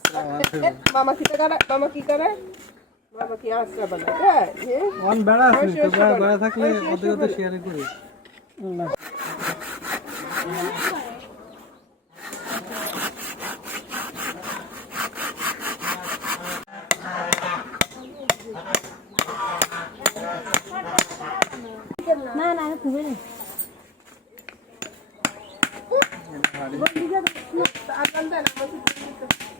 मामा किती करा मामा কি করে মামা কি আশ্রা বানায় হ্যাঁ এ? অন বেড়া আছে বসে তো বসে বেড়া বলো। বেড়া থাকলে বসে বসে অর্ধেক অর্ধেক বলো। শেয়ারে করি না না আমি খুবই না আজান দেন আমাকে দিতে। আমার তাহলে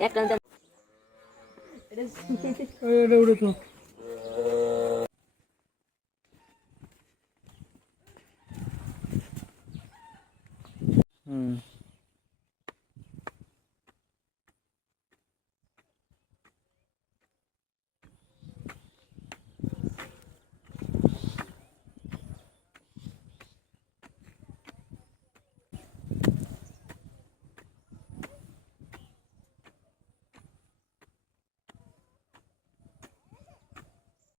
একটা